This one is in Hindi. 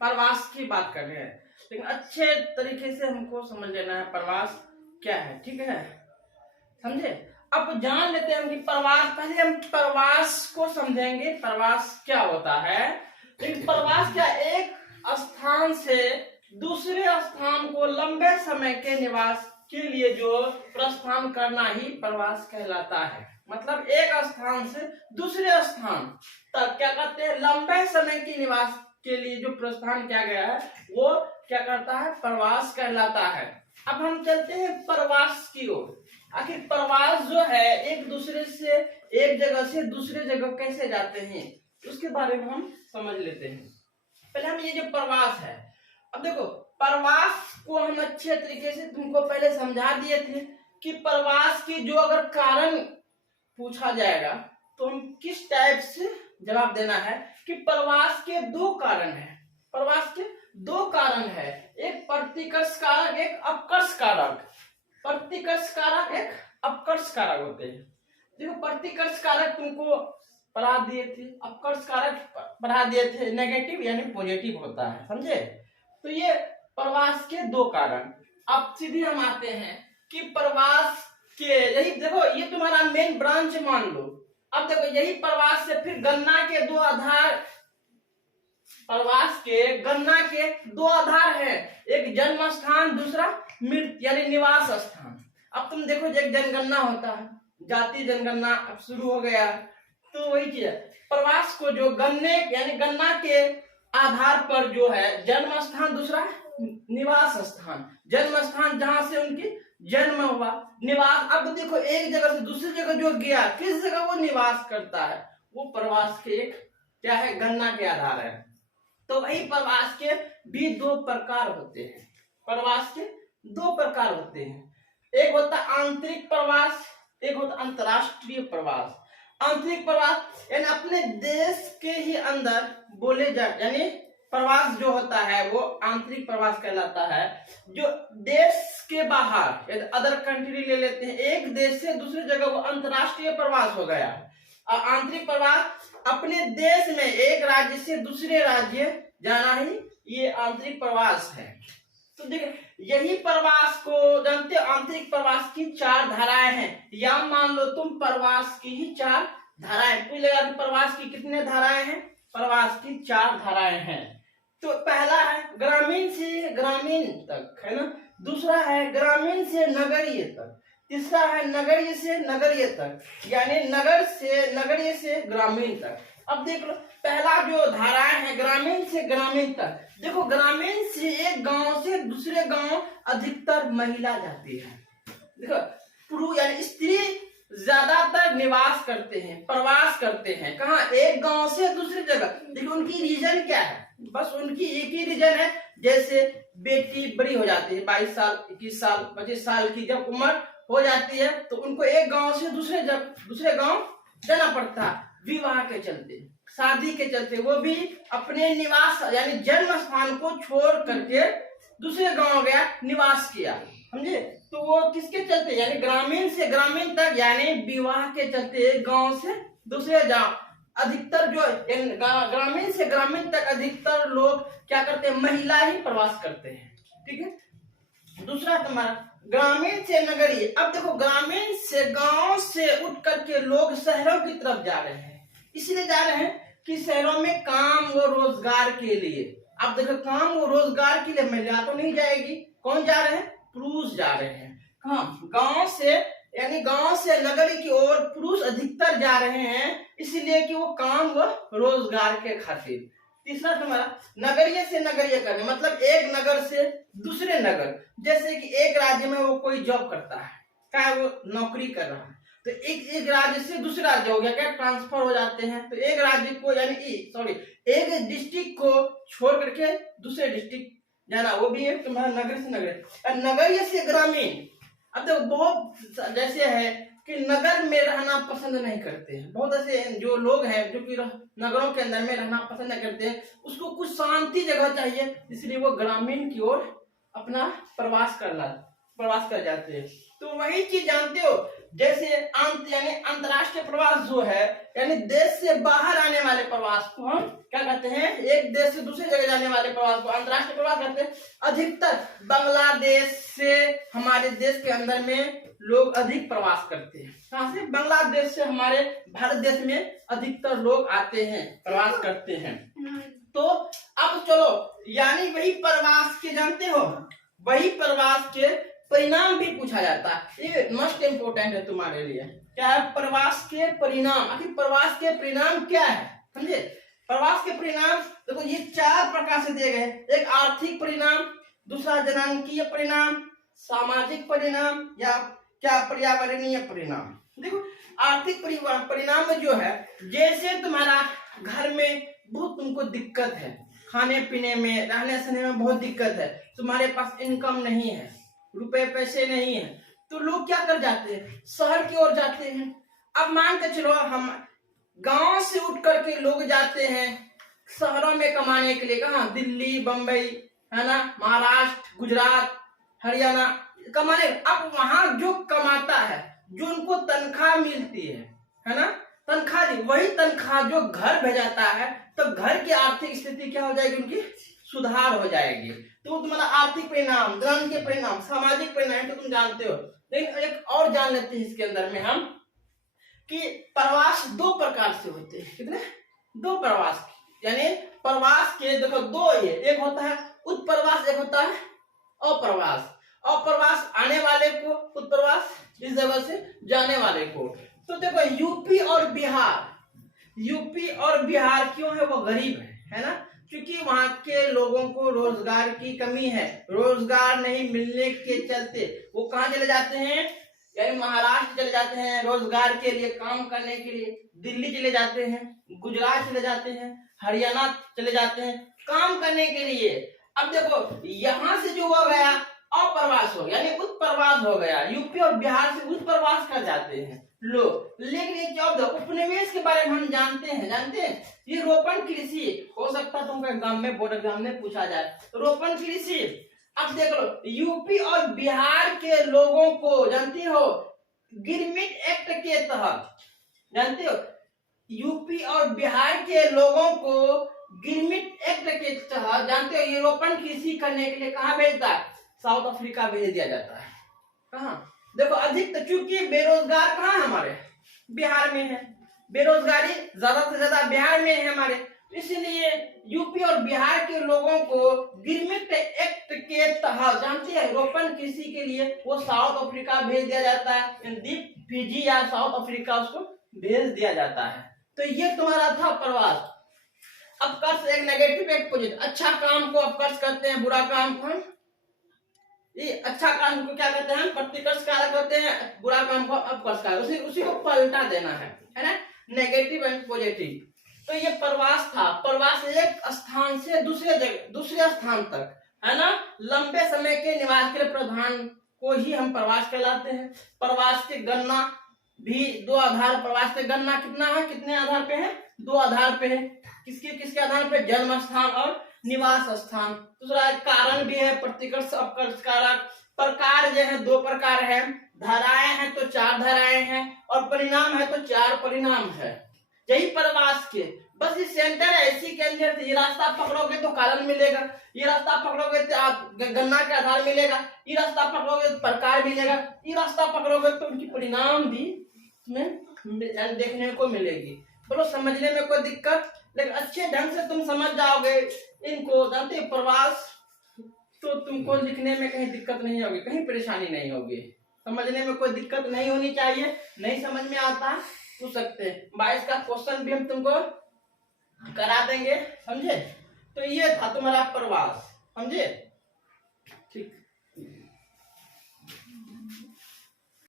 प्रवास की बात कर रहे हैं, लेकिन अच्छे तरीके से हमको समझ लेना है प्रवास क्या है, ठीक है, समझे। अब जान लेते हैं हम कि प्रवास, पहले हम प्रवास को समझेंगे, प्रवास क्या होता है। लेकिन प्रवास क्या, एक स्थान से दूसरे स्थान को लंबे समय के निवास के लिए जो प्रस्थान करना ही प्रवास कहलाता है। मतलब एक स्थान से दूसरे स्थान तक क्या कहते हैं, लंबे समय के निवास के लिए जो प्रस्थान किया गया है वो क्या करता है, प्रवास कहलाता है। अब हम चलते हैं प्रवास की ओर। आखिर प्रवास जो है एक दूसरे से, एक जगह से दूसरे जगह कैसे जाते हैं उसके बारे में हम समझ लेते हैं। पहले हम ये जो प्रवास है, अब देखो प्रवास को हम अच्छे तरीके से तुमको पहले समझा दिए थे कि प्रवास की जो अगर कारण पूछा जाएगा तो हम किस टाइप से जवाब देना है कि प्रवास के दो कारण है। प्रवास के दो कारण है, एक प्रतिकर्ष कारक, एक अपकर्ष कारक। प्रतिकर्ष कारक, एक अपकर्ष कारक होते हैं। देखो प्रतिकर्ष कारक तुमको पढ़ा दिए थे, अपकर्ष कारक पढ़ा दिए थे, नेगेटिव यानी पॉजिटिव होता है, समझे। तो ये प्रवास के दो कारण। अब सीधे हम आते हैं कि प्रवास के, यही देखो ये तुम्हारा मेन ब्रांच मान लो। अब देखो यही प्रवास से फिर गणना के दो आधार, प्रवास के गणना के दो आधार है, एक जन्म स्थान, दूसरा मृत्यु यानी निवास स्थान। अब तुम देखो एक जनगणना होता है, जाति जनगणना अब शुरू हो गया, तो वही चीज है। प्रवास को जो गणने यानी गणना के आधार पर जो है जन्म स्थान, दूसरा निवास स्थान। जन्म स्थान जहां से उनकी जन्म हुआ, निवास, अब देखो एक जगह से दूसरी जगह जो गया, किस जगह वो निवास करता है, वो प्रवास के एक क्या है, गणना के आधार है। तो वही प्रवास के भी दो प्रकार होते हैं। प्रवास के दो प्रकार होते हैं, एक होता है आंतरिक प्रवास, एक होता है अंतरराष्ट्रीय प्रवास। आंतरिक प्रवास यानी अपने देश के ही अंदर बोले जा, यानी प्रवास जो होता है वो आंतरिक प्रवास कहलाता है। जो देश के बाहर, यदि अदर कंट्री ले लेते हैं, एक देश से दूसरी जगह, वो अंतरराष्ट्रीय प्रवास हो गया। और आंतरिक प्रवास अपने देश में एक राज्य से दूसरे राज्य जाना ही ये आंतरिक प्रवास है। तो देख यही प्रवास को जानते हो, आंतरिक प्रवास की चार धाराएं हैं, या मान लो तुम प्रवास की ही चार धाराएं। पूछ लेगा कि प्रवास की कितने धाराएं हैं, प्रवास की चार धाराएं हैं। तो पहला है ग्रामीण से ग्रामीण तक, है ना, दूसरा है ग्रामीण से नगरीय तक, तीसरा है नगरीय से नगरीय तक, यानी नगरीय से ग्रामीण तक। अब देख लो पहला जो धाराएं है ग्रामीण से ग्रामीण तक। देखो ग्रामीण से एक गांव से दूसरे गांव अधिकतर महिला जाती है। देखो पुरुष यानी स्त्री ज्यादातर निवास करते हैं, प्रवास करते हैं, कहाँ, एक गांव से दूसरी जगह। देखो उनकी रीजन क्या है, बस उनकी एक ही रीजन है, जैसे बेटी बड़ी हो जाती है 22 साल 21 साल 25 साल की जब उम्र हो जाती है तो उनको एक गांव से दूसरे गांव जाना पड़ता है, विवाह के चलते, शादी के चलते। वो भी अपने निवास यानी जन्म स्थान को छोड़ करके दूसरे गांव गया, निवास किया, समझे। तो वो किसके चलते, यानी ग्रामीण से ग्रामीण तक, यानी विवाह के चलते एक गांव से दूसरे गांव। अधिकतर जो ग्रामीण से ग्रामीण तक अधिकतर लोग क्या करते हैं, महिला ही प्रवास करते हैं, ठीक है। दूसरा तुम्हारा ग्रामीण से नगरीय। अब देखो ग्रामीण से गांव से उठ करके लोग शहरों की तरफ जा रहे हैं, इसलिए जा रहे हैं कि शहरों में काम व रोजगार के लिए। अब देखो काम व रोजगार के लिए महिला तो नहीं जाएगी, कौन जा रहे हैं, पुरुष जा रहे हैं। कहाँ, गांव से, यानी गांव से नगरी की ओर पुरुष अधिकतर जा रहे हैं, इसलिए कि वो काम व रोजगार के खातिर। तीसरा तुम्हारा नगरीय से नगरीय करने, मतलब एक नगर से दूसरे नगर, जैसे कि एक राज्य में वो कोई जॉब करता है, क्या वो नौकरी कर रहा है, तो एक राज्य से दूसरे राज्य हो गया, क्या ट्रांसफर हो जाते हैं। तो एक राज्य को यानी एक डिस्ट्रिक्ट को छोड़ करके दूसरे डिस्ट्रिक्ट जाना, वो भी एक तुम्हारा नगर से नगरीय। नगरीय से ग्रामीण, अब तो बहुत जैसे है कि नगर में रहना पसंद नहीं करते हैं, बहुत ऐसे जो लोग हैं जो कि नगरों के अंदर में रहना पसंद नहीं करते हैं, उसको कुछ शांति जगह चाहिए, इसलिए वो ग्रामीण की ओर अपना प्रवास कर जाते हैं। तो वही चीज जानते हो जैसे यानी अंतर्राष्ट्रीय प्रवास जो है, यानी देश से बाहर आने वाले प्रवास को हम क्या कहते हैं, एक देश से दूसरे जगह जाने वाले प्रवास को अंतर्राष्ट्रीय प्रवास कहते हैं। अधिकतर बांग्लादेश से हमारे देश के अंदर में लोग अधिक प्रवास करते हैं। कहां से? बांग्लादेश से हमारे भारत देश में अधिकतर लोग आते हैं, प्रवास करते हैं। तो अब चलो, यानी वही प्रवास के, जानते हो, वही प्रवास के परिणाम भी पूछा जाता है। ये मस्ट इम्पोर्टेंट है तुम्हारे लिए। क्या है? प्रवास के परिणाम। आखिर प्रवास के परिणाम क्या है, समझे? प्रवास के परिणाम देखो, ये 4 प्रकार से दिए गए हैं। एक आर्थिक परिणाम, दूसरा जनांकीय परिणाम, सामाजिक परिणाम, या क्या पर्यावरणीय परिणाम। देखो, आर्थिक परिणाम में जो है, जैसे तुम्हारा घर में बहुत तुमको दिक्कत है, खाने पीने में, रहने सहने में बहुत दिक्कत है, तुम्हारे पास इनकम नहीं है, रुपए पैसे नहीं है, तो लोग क्या कर जाते हैं, शहर की ओर जाते हैं। अब मान के चलो, हम गांव से उठ करके लोग जाते हैं शहरों में कमाने के लिए। कहाँ? दिल्ली, बंबई, है ना, महाराष्ट्र, गुजरात, हरियाणा कमाने। अब वहां जो कमाता है, जो उनको तनख्वाह मिलती है ना, तनख्वाह, वही तनख्वाह जो घर भेजाता है, तो घर की आर्थिक स्थिति क्या हो जाएगी, उनकी सुधार हो जाएगी। तो तुम्हारा आर्थिक परिणाम, धन के परिणाम, सामाजिक परिणाम तो तुम जानते हो। लेकिन एक और जान लेते हैं इसके अंदर में हम, कि प्रवास 2 प्रकार से होते हैं। कितने? 2 प्रवास, यानी प्रवास के देखो 2 ये, एक होता है उत्प्रवास, एक होता है अप्रवास। अप्रवास आने वाले को, उत्प्रवास इस जगह से जाने वाले को। तो देखो, यूपी और बिहार क्यों है? वो गरीब है ना, क्योंकि वहां के लोगों को रोजगार की कमी है। रोजगार नहीं मिलने के चलते वो कहाँ चले जाते हैं, यानी महाराष्ट्र चले जाते हैं रोजगार के लिए, काम करने के लिए। दिल्ली चले जाते हैं, गुजरात चले जाते हैं, हरियाणा चले जाते हैं काम करने के लिए। अब देखो, यहां से जो हो गया अप्रवास हो गया, यानी उत्प्रवास हो गया। यूपी और बिहार से उत्प्रवास कर जाते हैं लोग। लेकिन ये क्या होता है, उपनिवेश के बारे में हम जानते हैं। ये रोपण कृषि हो सकता है तुमको एग्जाम में, बोर्ड एग्जाम में पूछा जाए, रोपण कृषि। अब देख लो, यूपी और बिहार के लोगों को, जानती हो, गिरमिट एक्ट के तहत, जानते हो, यूपी और बिहार के लोगों को गिरमिट एक्ट के तहत, जानते हो, ये रोपण कृषि करने के लिए कहाँ भेजता है? साउथ अफ्रीका भेज दिया जाता है। कहाँ? देखो, अधिक, चूंकि बेरोजगार कहाँ है हमारे, बिहार में है, बेरोजगारी ज्यादा से ज्यादा बिहार में है हमारे, इसलिए यूपी और बिहार के लोगों को गिरमिट एक्ट के तहत, जानते हैं, रोपण कृषि के लिए वो साउथ अफ्रीका भेज दिया जाता है। द्वीप फिजी या साउथ अफ्रीका उसको भेज दिया जाता है। तो ये तुम्हारा था प्रवास। अब कर्स एक नेगेटिव एक पॉजिटिव। अच्छा काम को अपकर्ष करते हैं, बुरा काम को हम, ये अच्छा काम को क्या करते हैं, प्रतिकर्ष कारक करते हैं, बुरा काम को अपकर्ष कारक, उसी को पलटा देना है ना, नेगेटिव एंड पॉजिटिव। तो ये प्रवास था। प्रवास एक स्थान से दूसरे स्थान तक, है ना, लंबे समय के निवास के लिए प्रधान को ही हम प्रवास कहलाते हैं। प्रवास की गणना भी 2 आधार, प्रवास की गणना कितना है, कितने आधार पे है? 2 आधार पे है। किसके आधार पे? जन्म स्थान और निवास स्थान। दूसरा कारण भी है, प्रतिकर्ष अपकर्ष कारक। प्रकार जो है 2 प्रकार है, धाराएं हैं तो 4 धाराएं हैं, और परिणाम है तो 4 परिणाम है। यही प्रवास के बस ये सेंटर है, इसी के अंदर ये रास्ता पकड़ोगे तो कारण मिलेगा, ये रास्ता पकड़ोगे तो आप गणना के आधार मिलेगा, ये रास्ता पकड़ोगे तो प्रकार मिलेगा, ये रास्ता पकड़ोगे तो उनकी परिणाम भी इसमें देखने को मिलेगी। बोलो, समझने में कोई दिक्कत? लेकिन अच्छे ढंग से तुम समझ जाओगे इनको, जानते प्रवास, तो तुमको लिखने में कहीं दिक्कत नहीं होगी, कहीं परेशानी नहीं होगी, समझने में कोई दिक्कत नहीं होनी चाहिए। नहीं समझ में आता पूछ सकते हैं, 22 का क्वेश्चन भी हम तुमको करा देंगे, समझे? तो ये था तुम्हारा प्रवास, समझे? ठीक।